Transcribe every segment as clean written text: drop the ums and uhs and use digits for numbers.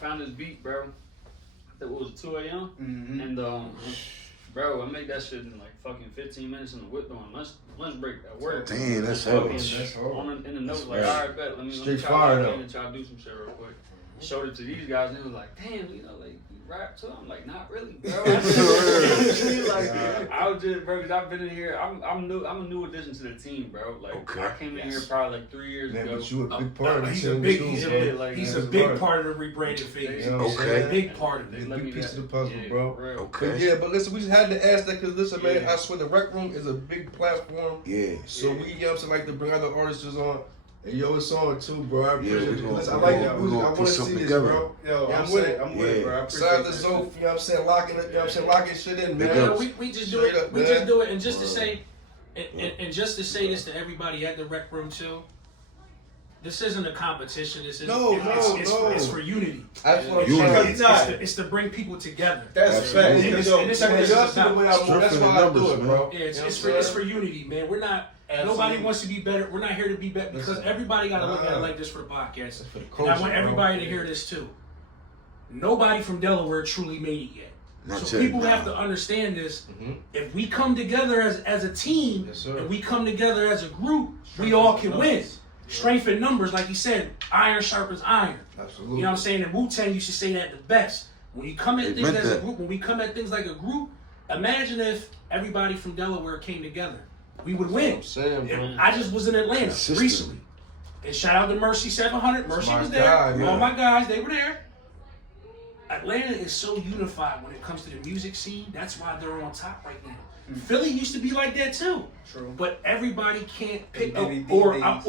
found this beat, bro. I think it was 2 a.m. And bro, I made that shit in like fucking 15 minutes in the whip during lunch break at work. Damn, that's hard. In the notes, like, all right, bet. Let me try to do some shit real quick. Showed it to these guys, and it was like, damn, you know, like, you rap too? I'm like, not really, bro. I was just, bro, because I've been in here. I'm a new addition to the team, bro. Like, I came in here probably like 3 years ago. But you a big part of it. He's a big part of the rebranded phase. You know a big part of it. Big piece of the puzzle, bro. Okay. But listen, we just had to ask that because listen, man, I swear the Rec Room is a big platform. Yeah. So we, you know what I'm saying, like to bring other artists on. And yo, it's on too, bro. I appreciate it. Listen, I like that music. I want to see this, bro. Yo, I'm with it. I'm with it, bro. Besides the Zoe, you know what I'm saying, locking shit in, man. We just do it. We just do it, and just to say, and just to say this to everybody at the Rec Room too. This isn't a competition. This is it's for unity. That's what I'm saying. It's to bring people together. That's fact. That's why I do it, bro. Yeah, it's for unity, man. We're not. Nobody wants to be better. We're not here to be better because everybody got to look at it like this for the podcast. And I want everybody to hear this too. Nobody from Delaware truly made it yet. So people have to understand this. If we come together as a team, and we come together as a group, we all can win. Strength in numbers, like you said, iron sharpens iron. Absolutely. You know what I'm saying? And Wu-Tang used to say that the best. When you come at things as a group, when we come at things like a group, imagine if everybody from Delaware came together. We would win. I just was in Atlanta recently. And shout out to Mercy 700. Mercy was there. All my guys, they were there. Atlanta is so unified when it comes to the music scene. That's why they're on top right now. Philly used to be like that too. True. But everybody can't pick up or but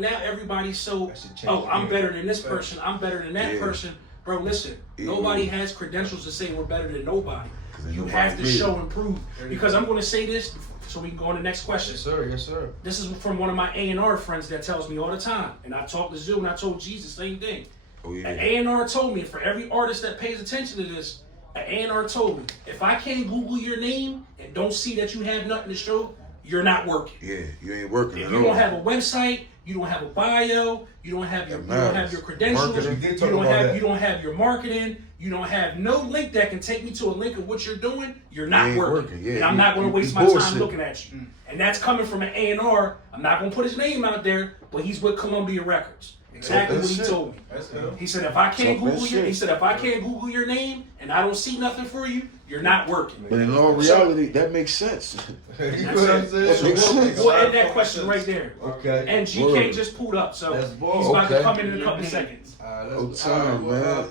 now everybody's so I'm better than this person, I'm better than that person. Bro, listen, nobody has credentials to say we're better than nobody. You have to show and prove. Because I'm going to say this so we can go on to the next question. Yes, sir. Yes, sir. This is from one of my A&R friends that tells me all the time. And I talked to Zoo and I told Jesus the same thing. An A&R told me, for every artist that pays attention to this, an A&R told me, if I can't Google your name and don't see that you have nothing to show, you're not working. Yeah, you ain't working If you don't have a website, you don't have a bio, you don't have your credentials, you don't have your marketing, you don't have no link that can take me to a link of what you're doing, you're not working. And I'm not going to waste my time looking at you. And that's coming from an A&R. I'm not going to put his name out there, but he's with Columbia Records. Exactly what he told me. He said if I can't Google your name and I don't see nothing for you, you're not working. But in all reality, that makes sense. You know what I'm saying? We'll end that question right there. Okay. And GK just pulled up, so he's about to come in a couple seconds. No time, man.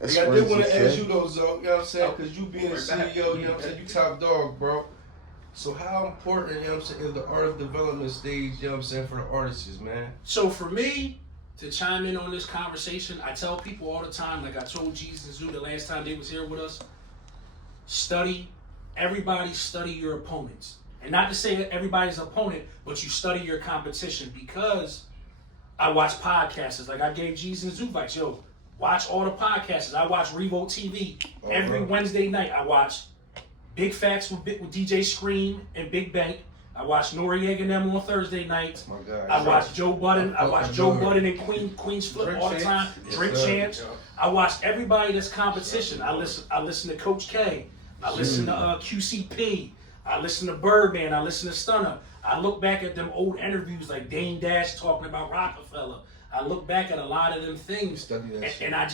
I did want to ask you though, Zoe, you know what I'm saying? Because you being the CEO, you know what I'm saying? You top dog, bro. So how important, you know what I'm saying, is the artist development stage, you know what I'm saying, for the artists, man? So for me, to chime in on this conversation, I tell people all the time, like I told Jesus and Zoo the last time they was here with us, everybody study your opponents. And not to say that everybody's opponent, but you study your competition, because I watch podcasts. Like I gave Jesus and Zoo advice, yo, watch all the podcasts. I watch Revolt TV every Wednesday night. I watch Big Facts with DJ Scream and Big Bank. I watch Noriega and them on Thursday nights. I watch Joe Budden. I watch Joe Budden and Queen's Flip all the time. Drink Champs. I watch everybody that's competition. I listen to Coach K. I listen to QCP. I listen to Birdman. I listen to Stunner. I look back at them old interviews like Dame Dash talking about Rockefeller. I look back at a lot of them things, and I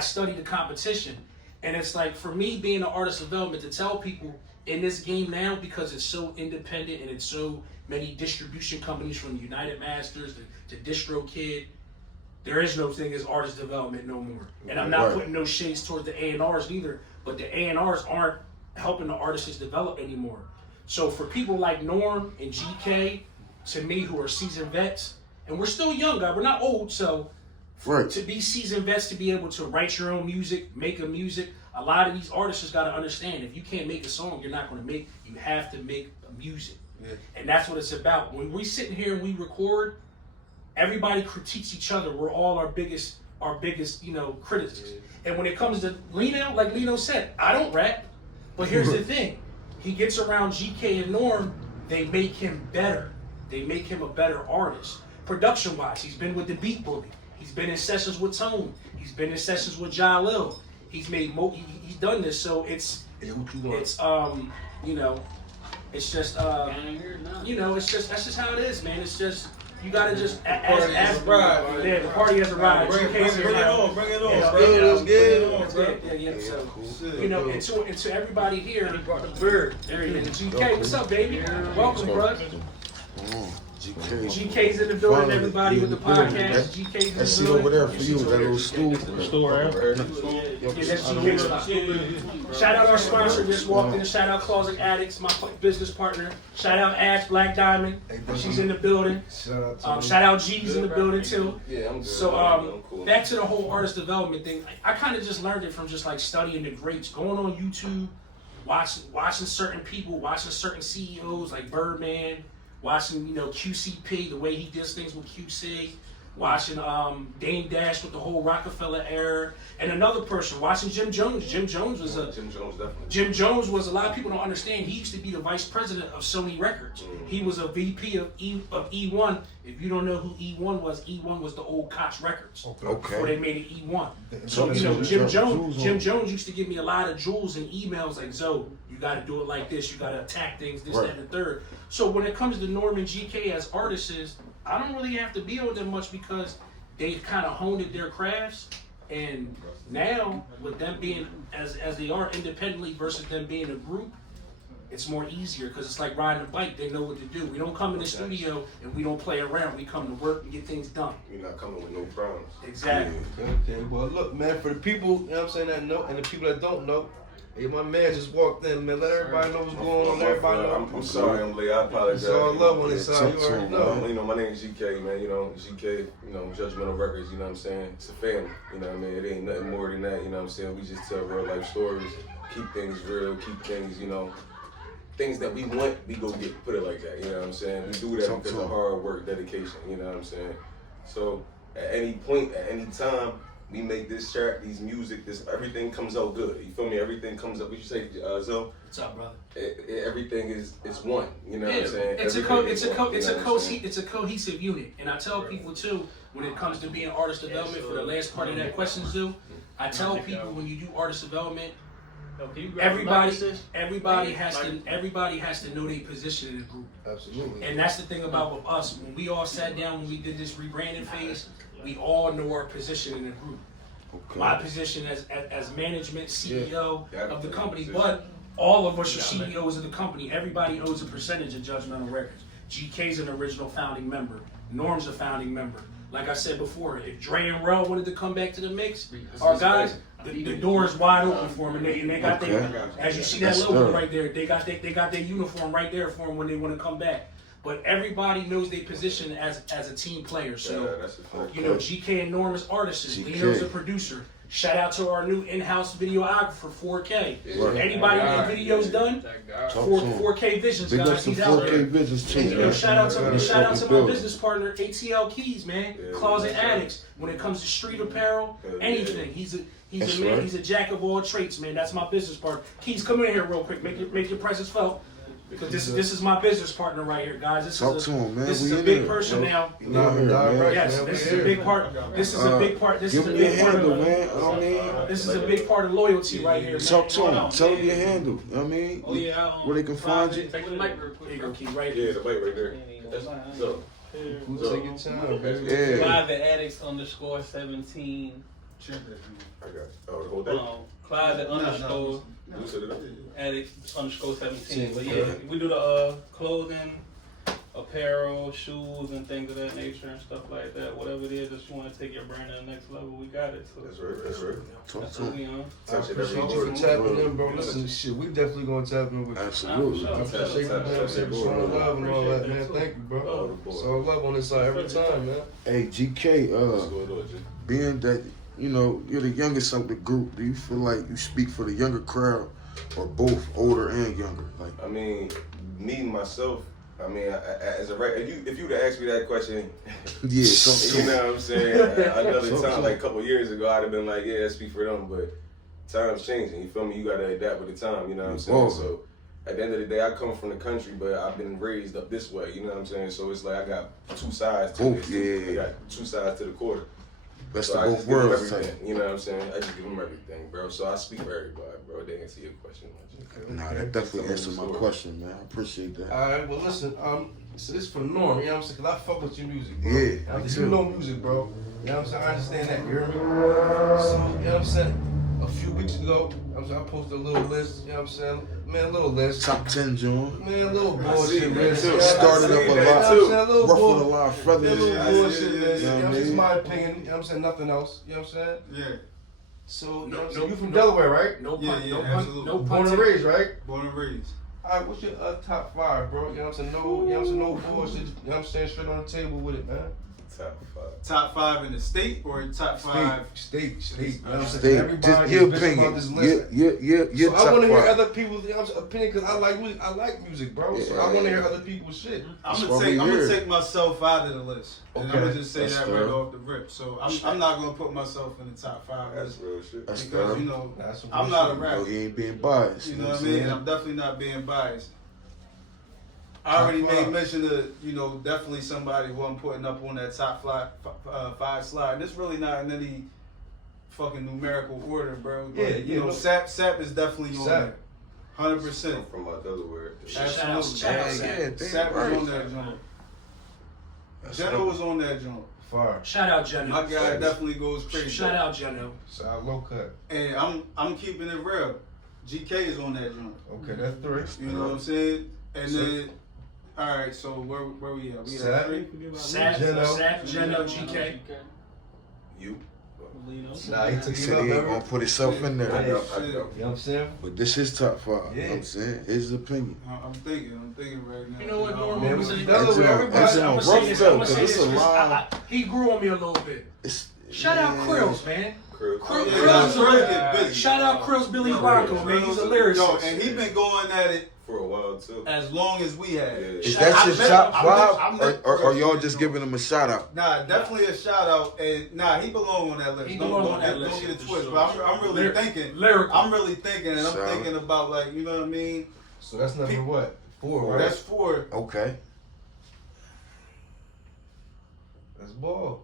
study the competition. And it's like, for me, being an artist development, to tell people in this game now, because it's so independent and it's so many distribution companies, from United Masters to DistroKid, there is no thing as artist development no more. And I'm not putting no shades towards the A&Rs neither, but the A&Rs aren't helping the artists develop anymore. So for people like Norm and GK, to me, who are seasoned vets, and we're still young, guys, we're not old, so to be seasoned vets, to be able to write your own music, make a music, a lot of these artists just got to understand, if you can't make a song, you're not going to make, you have to make music. Yeah. And that's what it's about. When we sit here and we record, everybody critiques each other. We're all our biggest, critics. Yeah. And when it comes to Lino, like Lino said, I don't rap, but here's the thing. He gets around GK and Norm, they make him better. They make him a better artist. Production-wise, he's been with the Beat Bully. He's been in sessions with Tone. He's been in sessions with Ja Lil. He's made he's done this, so it's you know, it's just you know, it's just that's just how it is, man. It's just you gotta just as the party has arrived. Bring it on. Yeah. So you know, and to everybody here, there he is. GK, what's up, baby? Welcome, bro. GK's in the building, everybody with the podcast. GK's in the building. That seat over there for you, that little stool. Yeah, that's GK's spot. Shout out our sponsor, just walked in. Shout out Closet Addicts, my business partner. Shout out Ash Black Diamond, she's in the building. Shout out G's in the building too. So back to the whole artist development thing. I kind of just learned it from just like studying the greats, going on YouTube, watching certain people, watching certain CEOs like Birdman. Watching, you know, QCP, the way he does things with QC. Watching Dame Dash with the whole Rockefeller era. And another person, watching Jim Jones. Jim Jones was a lot of people don't understand. He used to be the vice president of Sony Records. He was a VP of E1. If you don't know who E1 was the old Koch Records. Before they made it E1. So, you know, Jim Jones used to give me a lot of jewels and emails like, Zoe, you got to do it like this. You got to attack things, this, that, and the third. So when it comes to Norm and GK as artists, I don't really have to be on them much because they kind of honed their crafts. And now, with them being as they are independently versus them being a group, it's more easier because it's like riding a bike. They know what to do. We don't come in the studio and we don't play around. We come to work and get things done. You're not coming with no problems. Exactly. Okay, well, look, man, for the people, you know what I'm saying, that know, and the people that don't know, hey, my man just walked in, man. Let everybody know what's going on. Everybody know. I'm sorry, I'm late. I apologize. It's all love on this side. You already know. You know, my name is GK, man. You know, GK, you know, Judgmental Records, you know what I'm saying? It's a family, you know what I mean? It ain't nothing more than that, you know what I'm saying? We just tell real life stories, keep things real, keep things, you know, things that we want, we go get, put it like that, you know what I'm saying? We do that because of hard work, dedication, you know what I'm saying? So, at any point, at any time, we make this track, these music, this everything comes out good. You feel me? Everything comes up. What you say, Zoe? What's up, brother? Everything is one. You know what I'm saying? It's a cohesive unit. And I tell people too, when it comes to being artist development, for the last part of that question, Zoo, I tell people when you do artist development, everybody has to know their position in the group. Absolutely. And that's the thing about with us. When we all sat down, when we did this rebranding phase, we all know our position in the group. My position as management, CEO of the company, but all of us are CEOs of the company. Everybody owes a percentage of Judgmental Records. GK's an original founding member. Norm's a founding member. Like I said before, if Dre and Rel wanted to come back to the mix, our guys, the door is wide open for them, and they got their, as you see that logo right there, they got their uniform right there for them when they want to come back. But everybody knows their position as a team player. So, you know, GK and Norm as artists, Leo's a producer. Shout out to our new in-house videographer, 4K. Anybody get videos done? 4K Visions, guys. He's out there. 4K Visions too. You know, shout out to my business partner, ATL Keys, man. Closet Addicts. When it comes to street apparel, anything. He's a man. He's a jack of all trades, man. That's my business partner. Keys, come in here real quick. Make your presence felt. Because this is my business partner right here, guys. This is a big person now. Yes, this is a big part. This is a big part. This is a big part of This is a big part of loyalty right here. Talk to him. Tell him your handle. You know what I mean? Oh yeah. Where they can find you. Take the mic real quick. There you go, Key. Right Yeah, here. the mic right there. So. Take your time, baby. Yeah. Closet Addicts _17. I got you. Oh, the whole thing? Closet Addicts _17. But yeah, we do the clothing, apparel, shoes, and things of that nature and stuff like that. Whatever it is that you want to take your brand to the next level, we got it. So That's right. that's what we on. I appreciate you for tapping in, bro. Listen, shit, we definitely gonna tap in with you. Absolutely. I appreciate you, showing love and all that, man. Thank you, bro. So love on this side every time, man. Hey, GK, What's going on, G? being that, you know, you're the youngest of the group, do you feel like you speak for the younger crowd or both, older and younger? Like, I mean, me myself, I mean, as a if you'd have asked me that question, yeah, you know what I'm saying? Another time, like a couple years ago, I'd have been like, yeah, speak for them. But time's changing. You feel me? You gotta adapt with the time. You know what I'm saying? So at the end of the day, I come from the country, but I've been raised up this way. You know what I'm saying? So it's like I got two sides to this. I got two sides to the quarter. Best So of I both just give them worlds. everything. You know what I'm saying? I just give them everything, bro. So I speak for everybody, bro. They answer your question. Nah, that definitely answered my question, man. I appreciate that. All right, well, listen, so this for Norm, you know what I'm saying? Because I fuck with your music, bro. Yeah, You know music, bro. You know what I'm saying? I understand that, you hear me? So, you know what I'm saying? A few weeks ago, I posted a little list, you know what I'm saying? Man, a little list. Top 10, John. Man, a little bullshit list. Started up a lot, ruffled a lot of feathers. A little bullshit list. You know what I It's mean? my opinion, you know what I'm saying? Nothing else, you know what I'm saying? Yeah. So, you know what I'm saying? You from Delaware, right? No Yeah, pun, yeah, no pun, absolutely. no pun. Born and raised, right? Born and raised. All right, what's your top 5, bro? You know what I'm saying? No, you know what I'm saying? No bullshit. You know what I'm saying? Straight on the table with it, man. Top 5. Top 5 in the state or top 5? State. You know what I'm saying? State. Everybody Just your is bitching about opinion. this list. Your So top I want to hear 5. other people's, you know what I'm saying, opinion because I like music, bro. So I want to hear other people's shit. I'm why we gonna here. take myself out of the list, and I'm Okay. gonna just say That's that fair. right off the rip. So I'm not gonna put myself in the top 5 That's list real shit. That's because fair. you know That's some I'm good not a shit. No, rapper. he ain't being biased. You know what I I'm mean? saying? And I'm definitely not being biased. I already Top made 5. mention of, you know, definitely somebody who I'm putting up on that top 5 slide. And it's really not in any fucking numerical order, bro. But, Yeah, you know, look. Sap is definitely on Sap. there. 100%. I'm from Delaware. Shout out, Absolutely. shout out, Yeah, Sap. yeah, damn Sap right. was on that joint. Jeno was on that joint. Fire. Shout out, My Jenno. guy definitely goes crazy. Shout out, Jenno. Sound low cut. And I'm keeping it real. GK is on that joint. Okay, that's 3. You know what I'm saying? And So- then, all right. So where we at? We Sap. at 3. Sap, Jenno. Jenno, GK. You? Nah, he took He it said up, he ain't remember? gonna put himself in there. I know. You know what I'm saying? But this is top 5. You know what Yeah. I'm saying? His opinion. I'm thinking right now. You know what, Norm? Man, I'm we gonna say Delaware, this. everybody- It's on I'm rough gonna say this. I'm though, gonna 'cause say it's this. a 'Cause lot. he grew on me a little bit. Shout out Krills, man. Yeah, Krill's Krill get busy. Shout out Krill's Billy Blanco, man. He's a lyricist. Yo, and he been going at it For a while too. as long as we have. Yeah. Is Shout that out- your I bet- top I'm 5? the- Or y'all just giving him a shout out? Nah, definitely a shout out, and nah, he belong on that list. He Don't belong on that don't list, get it for twisted. sure. But I'm really Lyric- thinking. lyrical. I'm really thinking, and I'm Solid. thinking about, like, you know what I mean. So that's number what? 4, right? That's 4. Okay. That's ball.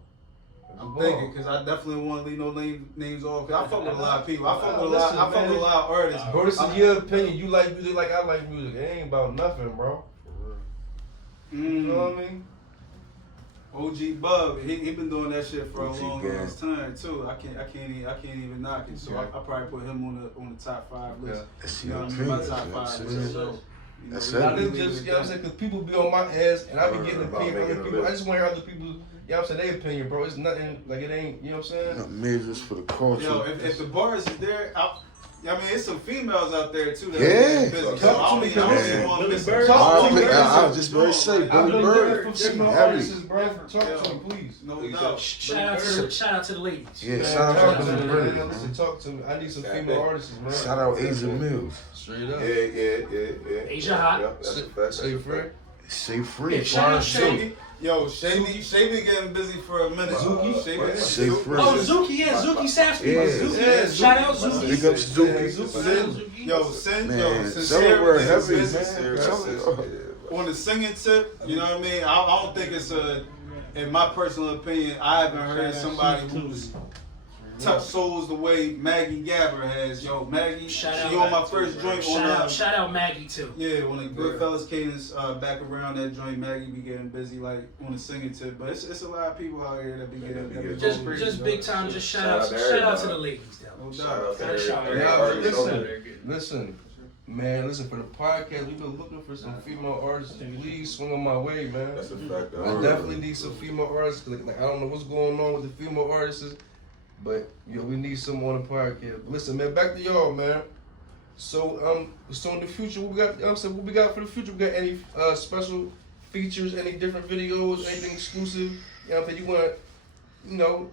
That's I'm ball. thinking because I definitely want to leave no names off. Cause I fuck with a lot of people. I fuck with a Listen, lot. I fuck man. with a lot of artists. Bro, this is your opinion. You like music like I like music. It ain't about nothing, bro. You know what I mean? OG Bub, he been doing that shit for a OG long Bub. ass time too. I can't even knock it. So Yeah. I probably put him on the top 5 list. That's You know your what I mean? My opinion. top 5 That's list. it. So, you know, That's we it. Now, gotta this leave just, it you know what I'm at saying? Because people be on my ass and I be getting About opinion from making other a people. I list. just want to hear other people, you know what I'm saying, their opinion, bro. It's nothing, like it ain't, you know what I'm saying? Not measures for the culture. Yo, if the bars is there, I mean, it's some females out there too. That Yeah. are busy. So Talk I don't to even me, man. want to miss Bird. it. Talk to me, I was just going to say, I've Billy been Bird. learning from female Heavy. artists, bro. Talk to me, please. No doubt. Shout out to the ladies. Yeah, Man, shout out to talk Billy me, Bird. man. Listen, man. talk to me. I need some Shout female out. artists, man. Shout out Asia Mills. Straight up. Yeah. Asia hot. Yep, that's a fact. That's Say a free. fact. Say free. Yeah, shout out Fire too. Shady. Yo, Shay be getting busy for a minute. Zuki? Say free. Oh, Zuki, yeah, Zuki Saps people. Yeah. Zuki. Yeah, Shout out Zuki. Big ups Zuki. Zuki. Yo, Sin, Man, Sincere Delaware is heavy, busy. man. Tell me. On the singing tip, you know what I mean? I don't think it's in my personal opinion, I haven't heard somebody who's touched souls the way Maggie Gabber has. Yo, Maggie, Shout she out on my Maggie. first joint on Shout out Maggie too. yeah, when the Goodfellas cadence back around that joint, Maggie be getting busy like on the singing tip. But it's a lot of people out here that be getting Just big time. Just shout out to the ladies though. No Shout doubt. out to Shout out. everybody. Yeah, listen, man, listen, for the podcast, we've been looking for some female artists. Please swing on my way, man. That's a fact. I definitely need some female artists. Like, I don't know what's going on with the female artists, but yo, we need some on the podcast. But listen, man, back to y'all, man. So in the future, what we got? What we got for the future? We got any special features? Any different videos? Anything exclusive? You know, that you want to, you know,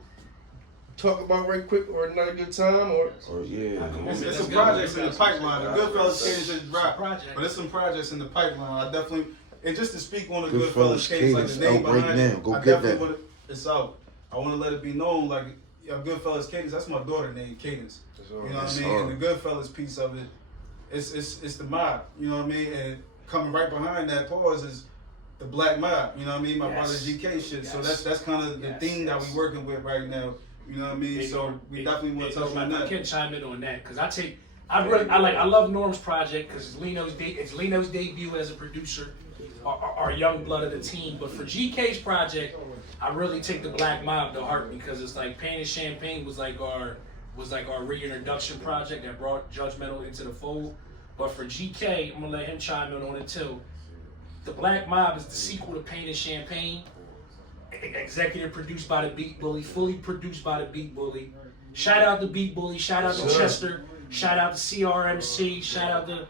talk about right quick, or another good time, or yeah. It's some projects in the pipeline. The Goodfellas cadence just dropped, Project. but there's some projects in the pipeline. I definitely, and just to speak on the Goodfellas Goodfellas cadence, like the cadence name out right behind now. it, Go I get definitely that. want it's out. I want to let it be known, like Goodfellas cadence. That's my daughter named Cadence. You know what I mean? And the Goodfellas piece of it, it's the mob. You know what I mean? And coming right behind that pause is the Black Mob. You know what I mean? My brother GK shit. So that's kind of the theme that we working with right now. You know what I mean? So we definitely want to touch on I that. can chime in on that because I love Norm's project because it's Leno's debut as a producer, our young blood of the team. But for GK's project, I really take the Black Mob to heart because it's like Pain and Champagne was like our reintroduction project that brought Judgmental into the fold. But for GK, I'm gonna let him chime in on it too. The Black Mob is the sequel to Pain and Champagne. Executive produced by the Beat Bully, fully produced by the Beat Bully. Shout out to Beat Bully, shout out to Chester, shout out to CRMC, shout out to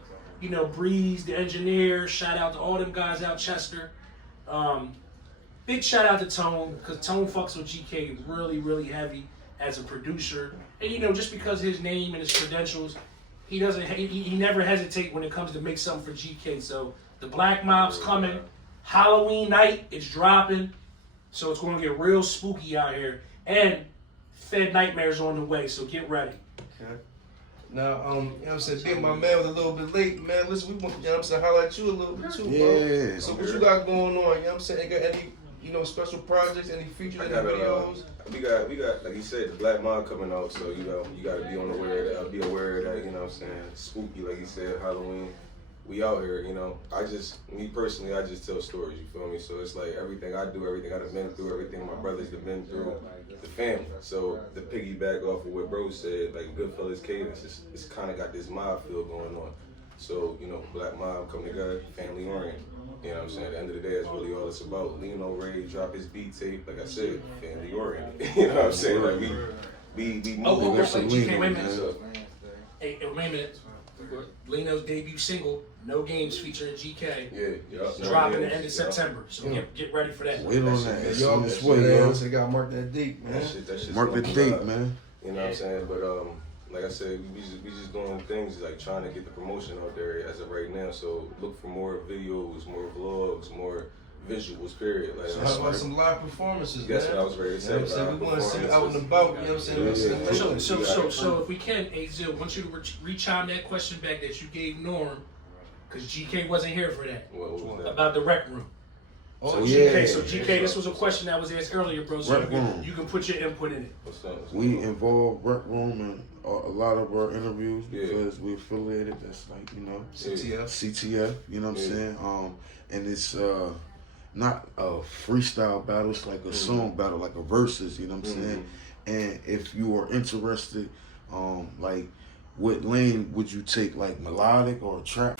Breeze, the engineer, shout out to all them guys out Chester. Big shout out to Tone, because Tone fucks with GK really, really heavy as a producer. And just because his name and his credentials, he never hesitate when it comes to make something for GK. So the Black Mob's coming. Halloween night, it's dropping. So it's going to get real spooky out here. And Fed Nightmare's on the way, so get ready. Okay. Now, you know what I'm saying, being my man was a little bit late, man. Listen, we want, to highlight you a little bit too, bro. Yeah. So what you got going on, you know what I'm saying? Got any, special projects, any features, any videos? We got, like you said, the Black Mob coming out, so, you got to be be aware of that, you know what I'm saying? Spooky, like you said, Halloween. We out here, me personally, I just tell stories, you feel me? So it's like everything I do, everything I've been through, everything my brothers have been through, the family. So to piggyback off of what bro said, like Goodfellas Cadence, it's kind of got this mob feel going on. So, Black Mob come together, family oriented. You know what I'm saying? At the end of the day, that's really all it's about. Leno Ray drop his beat tape, like I said, family oriented. You know what I'm saying? Like we move. GK, wait a minute. Hey, wait a minute. Leno's debut single, No Games, featuring GK. Yeah. Dropping the end of September. So get ready for that. Wait on that. It's Y'all on its way, yo. They got to mark that date, man. That shit's Mark the gonna be date, live. man. You know what I'm saying? But like I said, we just doing things like trying to get the promotion out there as of right now. So look for more videos, more vlogs, more visuals, period. Like, So how about some live performances, that's man? what I was ready to say. You know what I'm saying? We want to see you out and about, you know what I'm saying? So if we can, Azil, I want you to re-chime that question back that you gave Norm, because GK wasn't here for that. What was that? About the rec room. Oh, So GK, this was a question that was asked earlier, bro. So Rec room. you can put your input in it. What's that? We involve Rec Room in a lot of our interviews because we're affiliated. That's like, CTF, you know what I'm saying? And it's not a freestyle battle, it's like a song battle, like a versus, you know what I'm saying? And if you are interested, like what lane would you take, like melodic or trap?